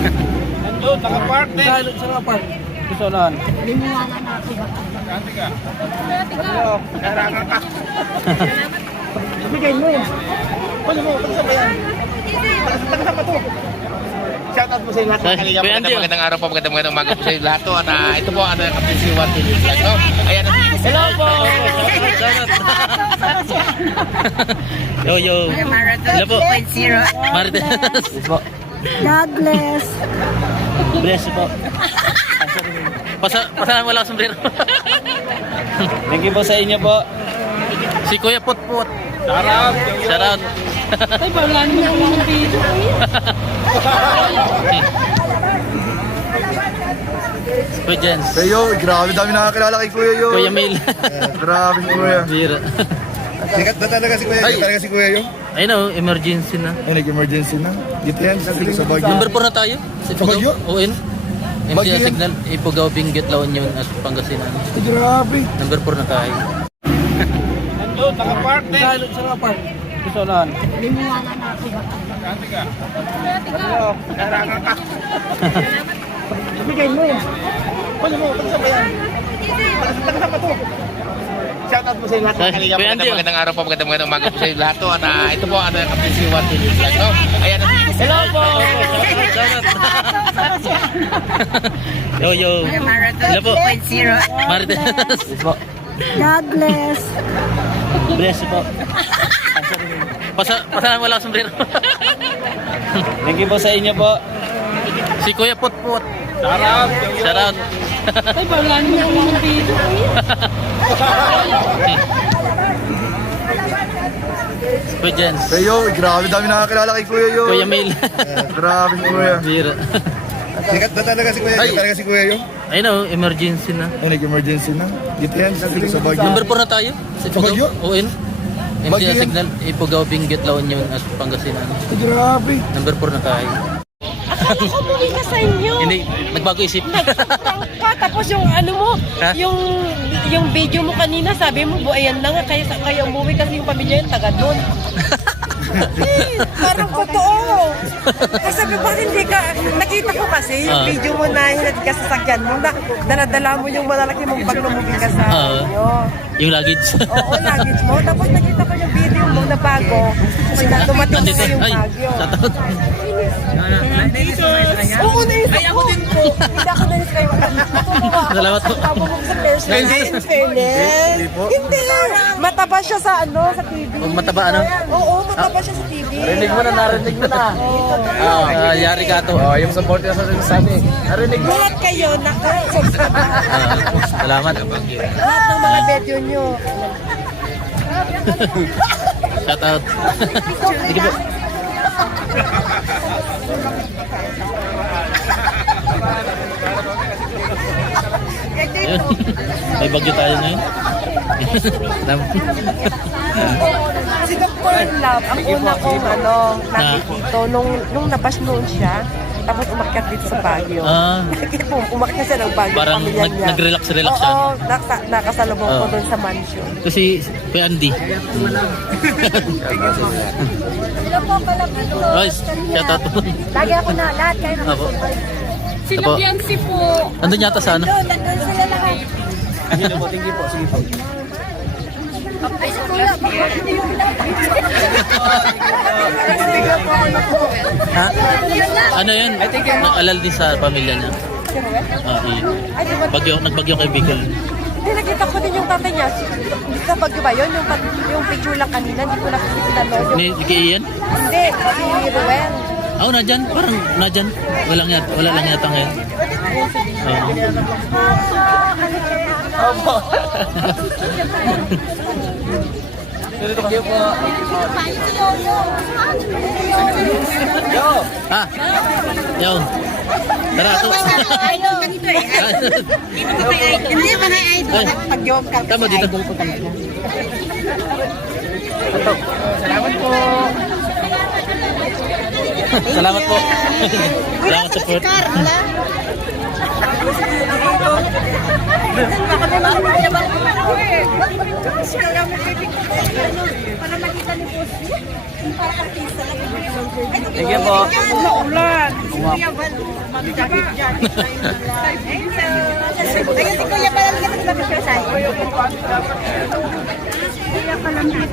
Nandun, nakapark din. Saan nakapark? Gusto nahan. Ganti ka. Ano? Karangan ka. Bigay mo eh. Ano mo? Pagsabayan. Pagsabayan to. Shoutout po sa lahat ng kaligaw. Magandang araw po, magandang umaga po sa inyo lahat. At ito po, kapatid si Juan TV Vlog. No? Ayan. Hello po! Yo. Hello po. Marites. God bless. Bless po. Pasalan mo lang sombrero. Thank you po sa inyo po. Si Kuya Putput. Shout out. Ay, wala naman akong video. Kuya Jens. Kuya, grabe dami nakakilala kay Kuya Yo. Kuya Mil. Grabe si Kuya. Bira. Sikat na talaga si Kuya. Sikat talaga si Kuya Yo. Ayun o, emergency na. Ay, nag-emergency na. Dito yan, sa Baguio. Number 4 na tayo. Sa Baguio? ON. Baguio MTS yan? signal. Ipugaw, Benguet, La Union at Pangasinan. Ay, grabe. Number 4 na tayo. Nandun, nakapark din. Saan nakapark? Gusto nahan. Ganti ka. Ano? Karangan ka. Bigay mo eh. Ano mo? Pagsabayan. Pagsabayan to. Shoutout po sa lahat ng kaligaw. Magandang araw po, magandang umaga po sa inyo lahat. At ito po, kapatid si Juan TV Vlog. No? Ayan. Hello po! Yo. Hello po. Marites. God bless. Bless po. Pasalan mo lang sombrero. Thank you po sa inyo po. Si Kuya Putput. Shout out. Ay, wala naman akong video. Kuya Jens. Kuya, grabe dami nakakilala kay Kuya Yo. Kuya Mil. Grabe si Kuya. Bira. Sikat na talaga si Kuya. Sikat talaga si Kuya Yo. Ayun o, emergency na. Ay, nag-emergency na. Dito yan, sa Baguio. Number 4 na tayo. Sa Baguio? ON. Baguio MTS yan? signal. Ipugaw, Benguet, La Union at Pangasinan. Ay, grabe. Number 4 na tayo. Akala ko muli ka sa inyo. Hindi, nagbago isip. Pa, tapos yung ano mo, Ha? yung video mo kanina, sabi mo, buayan na nga, kaya umuwi kasi yung pamilya yung taga doon. Parang totoo. Kasi sabi ko, hindi ka, nakita ko kasi yung video mo na hinatid ka sa sakyan mo, na daladala mo yung malalaki mong bag na umuwi ka sa inyo. Yung luggage. Oo, luggage mo. Tapos nakita ko yung video mo na bago. Dumating na yung Ay, bagyo. shout out. Oo, nainis ako. Hindi ako nainis kayo. Salamat po. Tama mo sa personal. In fairness. Hindi. Mataba siya sa ano, sa TV. Mataba ano? Oo, mataba siya sa TV. Narinig mo na. Yari ka to. Yung support niya sa sabi. Narinig mo. Lahat kayo naka-subscribe. Salamat. Lahat ng mga video nyo. Shout out. Sige po. Ayun. May bagyo tayo ngayon. Si Dr. Love, ang una kong nakikita nung nabas noon siya, tapos umakyat dito sa Baguio. Umakyat siya ng Baguio. Parang pamilya niya. nag-relax siya. Oo, nakasalubong ko doon sa mansion. Kasi Kuya Andy. Guys, shout out po. Lagi ako na, lahat kayo na. Apo. Sila Apo. Biancy po. Andun yata sa ano? Nandun sila lahat. Sige po, sige po. Sige po. Ay, sa kuya, bakit hindi yung Ha? Ano yun? Nag-alal din sa pamilya niya. Nagbagyo kay Bicol. Hindi, nakita ko din yung tatay niya. Hindi sa Bagyo ba yun? Yung picture lang kanina, hindi ko nakikita no? Ni kay Ian? Hindi, si Ruel. Nadyan. Parang nadyan. Wala lang yata ngayon. Yo. Tara to. Hindi man ay idol. Pag-yung ka. Tama dito. Salamat po. Salamat po. Salamat support. Thank you po.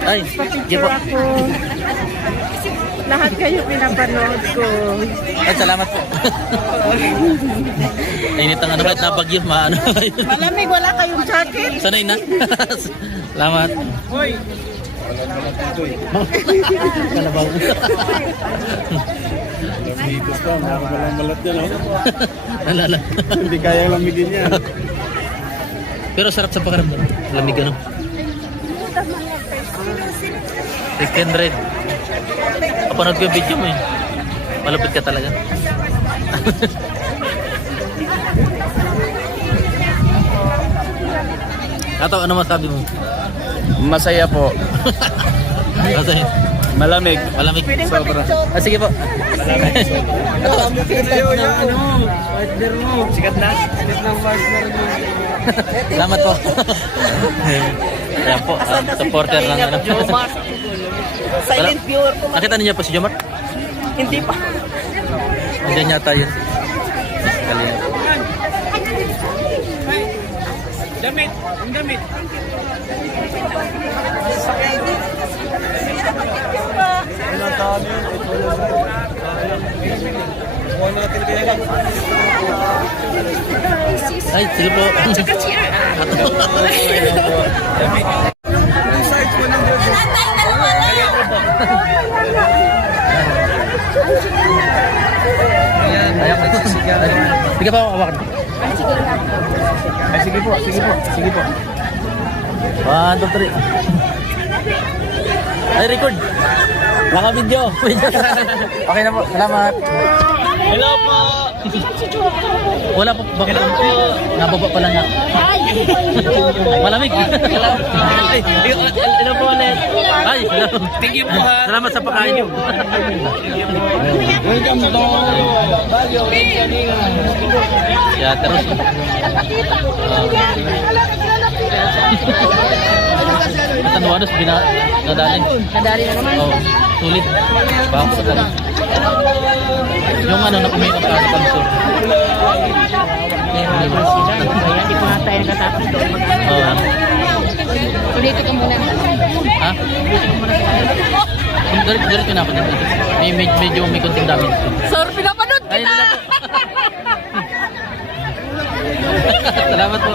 Ay, thank you po. Lahat kayo pinapanood ko. Ay, salamat po. Init ang ano, kahit nabagyo, maano. Malamig, wala kayong jacket. Sanay na. Salamat. Kalabaw. Mitos ka, makakalang malat yan, oh. Alala. Hindi kaya lamigin yan. Pero sarap sa pakiramdam. Lamig ano. 600. Kapanood ko yung video mo eh. Malupit ka talaga. Ato, ano masabi mo? Masaya po. Kasi Malamig. malamig. Sobra. Ah, sige po. Sikat na? Sikat ng partner mo. Salamat po. Ayan po, supporter ng ano. Silent viewer ko. Nakita niyo po si Jomar? Hindi pa. Andiyan yata yun. Galing. Damit. Ang damit. Ay, sige po. Ayan, sige po, hawakan. Ay, sige po, sige po, sige po. 1, 2, 3. Ay, record. Naka video. Okay na po, salamat. Hello po. Wala po, baka nababa pala nga. Malamig. Ay, hello po ulit. Ay, hello. Thank you po, ha. Salamat sa pagkain niyo. Welcome to Baguio. Ya, terus. At ano nadali. Kadali na naman. Oh, sulit. Bang sadali. Yung ano na kumikot ka sa kanso. Hindi pa nga tayo nakatapos doon. Oh. Dito ka muna. Ha? Diretso na ako dito. Medyo may konting damage. Sir, pinapanood Ay, kita! nila po. Salamat po.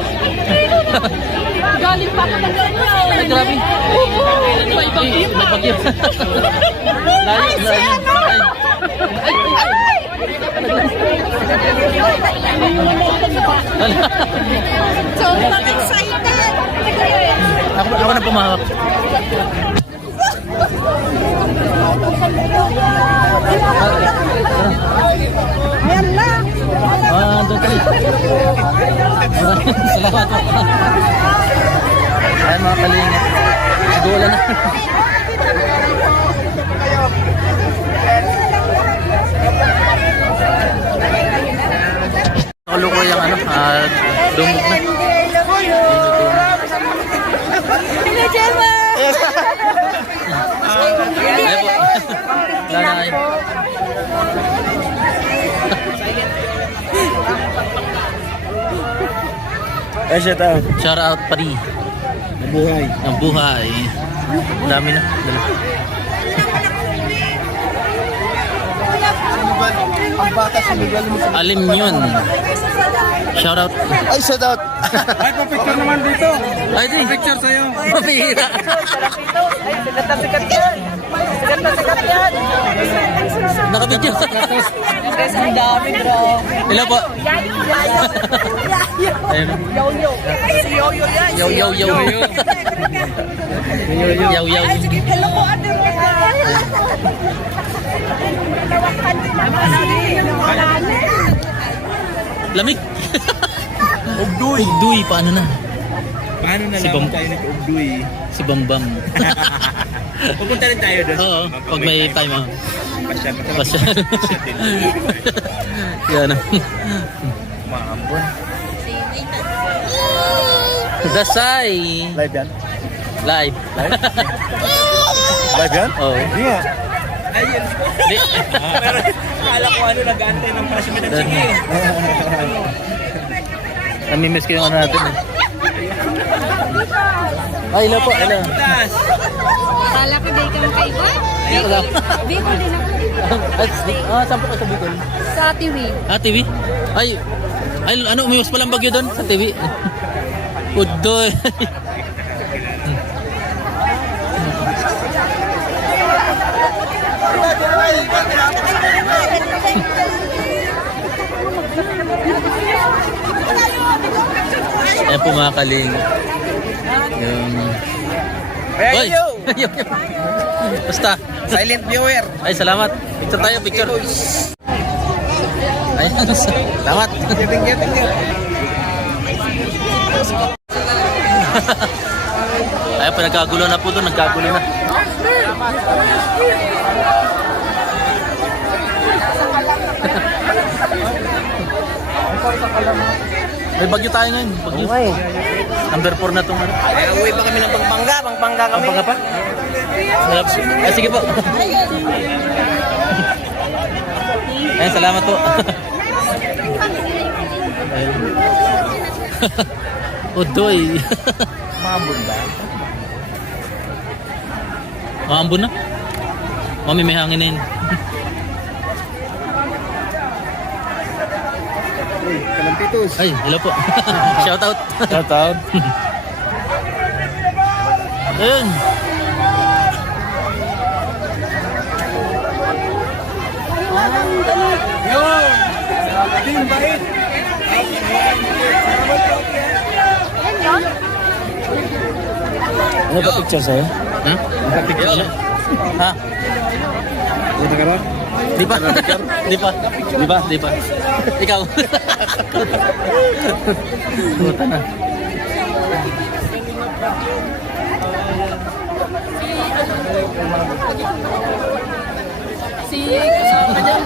Galing pa ako ng ganyan. Ay, grabe. May bagyo. May bagyo. Layo, layo. So, I'm excited! Ako na pumahawak. Ayan na! 1, 2, 3. Salamat po. Ayan mga kalingit. Sigula na. Nakulo ko yung ano, dumog na. Hello, Gemma! Ayan po. Wala na kayo. Ay, shout out. Shout out pa rin. Buhay. Ang buhay. Ang dami na. Dala. Ang bata sa Miguel mo. Alim yun. Shout out. Ay, shout out. Ay, pa-picture naman dito. Ay, di. Picture sa'yo. Mapihira. Ay, sikat na sikat yan! Sikat na sikat yan! Nakabidyo. Guys, ang dami, bro. Hello po. Ayun. Yo-yo. Si Yo-yo yan. Yo, yo, yo. Yo, yo. Hello po, ate. Lamig. Ugduy. Ugduy, paano na? Paano na Si lang Bam- tayo nag-ugduy? Si Bambam. Pupunta rin tayo doon. Oo, pag may time ah. Pasyal. Pasyal. Yan. Maambon. Dasay. Live yan? Live. Live yan? Oo. Hindi nga. Di. Pero akala ko ano, nag-aantay ng parasiment ng chiki. Namimiss ko yung ano natin eh. Ay, hello po. Hello. Tas! Kala ko day ka makaiba? Wala. Bicol din ako. Saan po ka sa Bicol? Sa TV. TV? Ay, ano, umiwas palang bagyo doon sa TV. Udoy. Ayan po mga kaling. Yung... Hoy! Basta. Silent viewer. Ay, salamat. Picture tayo, picture. Ayan, salamat. Ayan, nagkagulo na po doon, nagkagulo na. May bagyo tayo ngayon, bagyo. Number 4 na itong ano. Uwi pa kami ng Pampanga kami. Pampanga pa? Ay, sige po. Ay, salamat po. Udoy. Maambon ba? Maambon na? Mami, may hangin na yun. Kalampitos. Ay, hello po. Shout out. Shout out. Ayun. Ano ba picture sa'yo? Hmm? Naka-picture? Ha? Dito ka ba? Di pa. Di pa. Di pa. Di pa. Ikaw. Buta na. Si kasama dyan.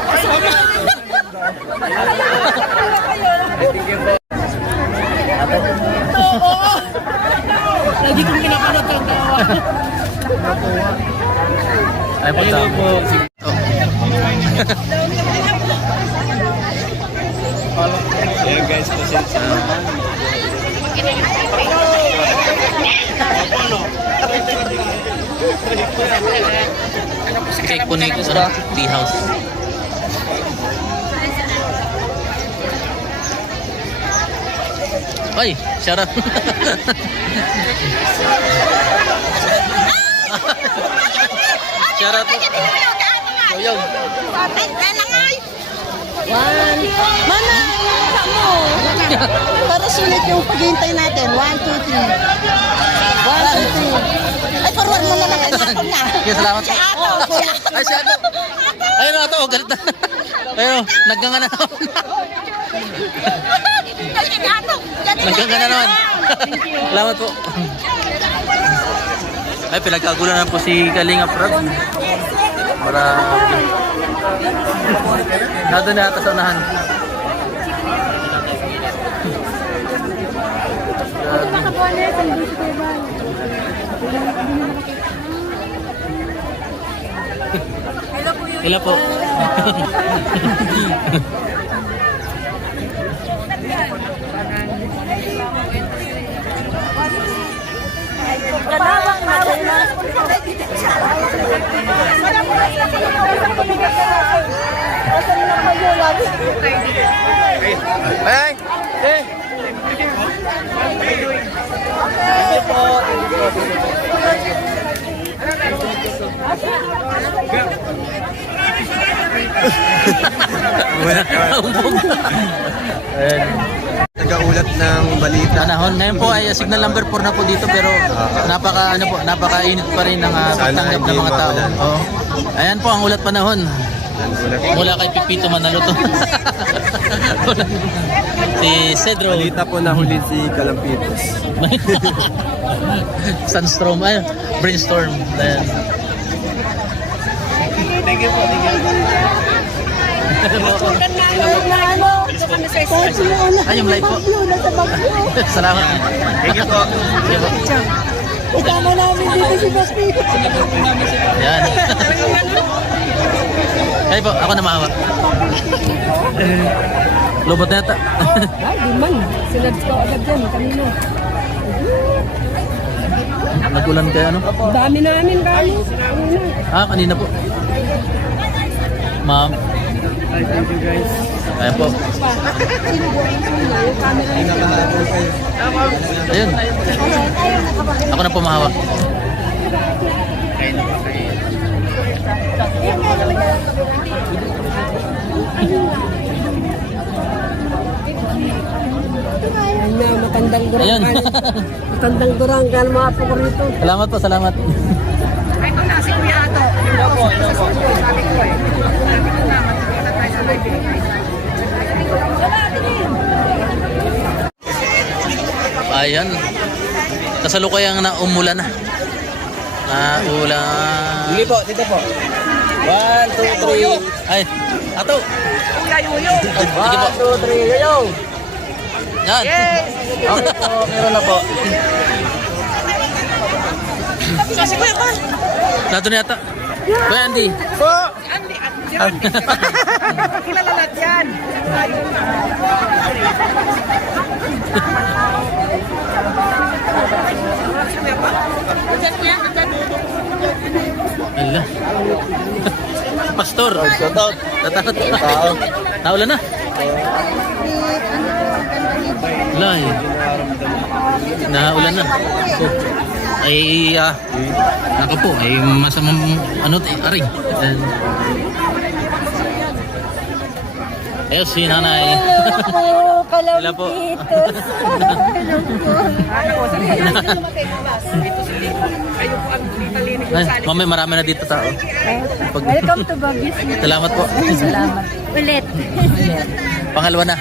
Lagi kong pinapanood ang tawa. Ay po Hello po. Ayan guys, pasensya. Cake po ni tea house. Ay, shout out. Shout out po. Yo, yo. Mana, mo. Para sulit yung paghihintay natin. 1, 2, 3. 1, 2, 3. Ay, forward mo na lang. Okay, salamat po. Ay, si Ato. Ayun na Ato, galit na. Ayun, nagkanga na naman. Nagkanga na naman. Salamat po. Ay, pinagkagulan na po si Kalinga Prab. Para... Nado na ata sa unahan. Hello po. Hey! Hey! Nagaulat ng balita. Panahon. Ngayon po ay signal number 4 na po dito pero napaka-init pa rin ng pagtanggap ng mga tao. maulan. Oh. Ayan po ang ulat panahon. Mula kay Pipito Manaluto. Si Cedro. Balita po nahuli si Kalampitos. Sunstorm. Ay, brainstorm. Ayan. Thank you po, thank you. Kasi yung ano, Ay, yung live po. Bagyo, nasa Bagyo. Salamat. Thank you po. Sige po. Itama namin dito si Bagyo. Yan. Ay po, ako na mahawak. Lobot na yata. Ay, di man. Sinads ko agad yan, kanino. Nagulan kayo ano? Dami namin kami. Kanina po. Ma'am. Thank you guys. Ayan po. Ayun. Ako na po mahawak. Ay na, matandang durang. Ayun. Matandang durang. Kaya mga po ko rito. Salamat po, salamat. Ayan. Kasalukuyang na umulan na. Naulan. Sige po, dito po. 1, 2, 3. Ay, ato. Sige po. 1, 2, 3, yayo! Yan. Okay po, meron na po. Nandun na yata. Kuya Andy. Po! Kilala lahat yan. Ala. Pastor. Shout out. Tatakot. Tao. Naulan na. Wala eh. Naulan na. Ay, ako po, ay masamang ano, aring. Ayos, si nanay. Sila po. Ay, mamaya marami na dito tao. Welcome to Baguio City. Salamat po. Salamat. Ulit. Pangalawa na.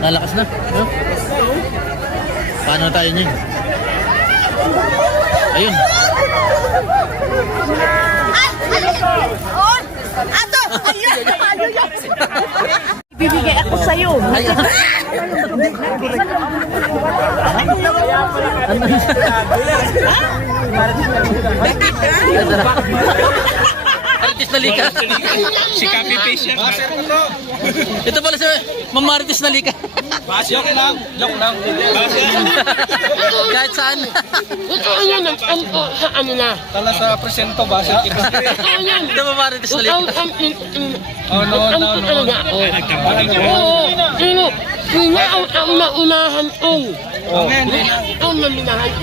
Nalakas na. No? Paano tayo niyan? Ayun. Bibigay ako sa'yo. Ayun. Marites Nalika. Si copy paste yan. Master ko to. Ito pala si Ma'am Marites Nalika. Joke lang. Joke lang. Kahit saan. Tala sa presento ba? Ito Ma'am Marites Nalika. Oh, no.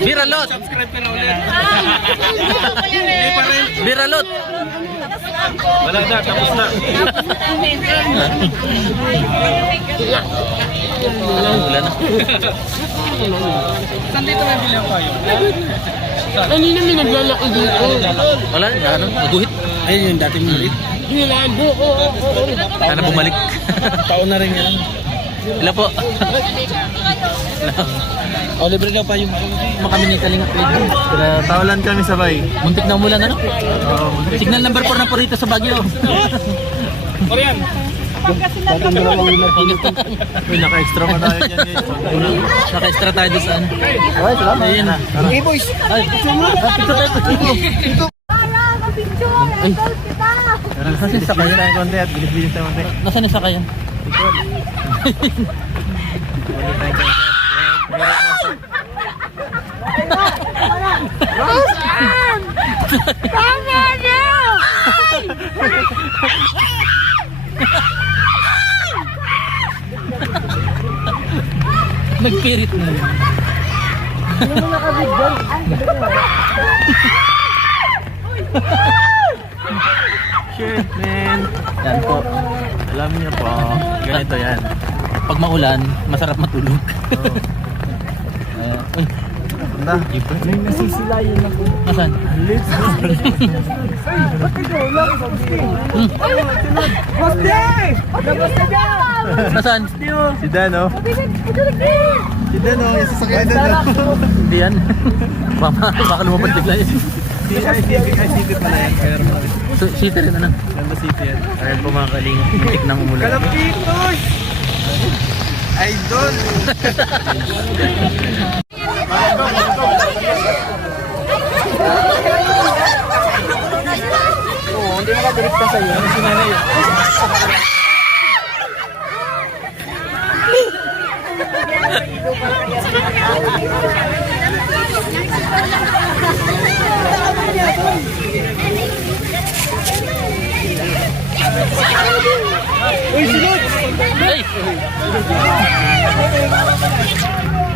Biralot. Subscribe ka na ulit. Biralot. Wala na, tapos na. Wala na. Saan dito may bilang kayo? Kanina may naglalaki dito. Wala, ano, naguhit. Ayun yung dating ulit. Sana bumalik. Taon na rin yan. Ilan po? O, libre daw pa yung... Kami ni Kalingap Pedro. Tawalan kami sabay. Muntik na umulan, ano? Signal number 4 na po rito sa Baguio. Korean! Uy, naka-extra pa tayo dyan eh. Naka-extra tayo doon sa ano. Ay, salamat. Ayun na. Hey, boys! Ay, picture tayo. Ay, nasaan yung sakayan? Nasaan yung sakayan? Tama na! Nagpirit na yun. Shit, man! Yan po. Alam niyo po, ganito yan. Pag maulan, masarap matulog. Uy, ganda. May nasisilayan ako. Asan? Nasaan? Si Dan, oh. Si Dan, oh. Yung sasakyan Dan, oh. Hindi yan. Baka lumapad bigla yan. City pala yan. City rin, ano? Ganda City yan. Ayan po mga kaling. Muntik nang umulan. Kalapitos! Idol! Hindi makadirekta sa'yo. Ano si nanay yun? Uy, sunod! Ay!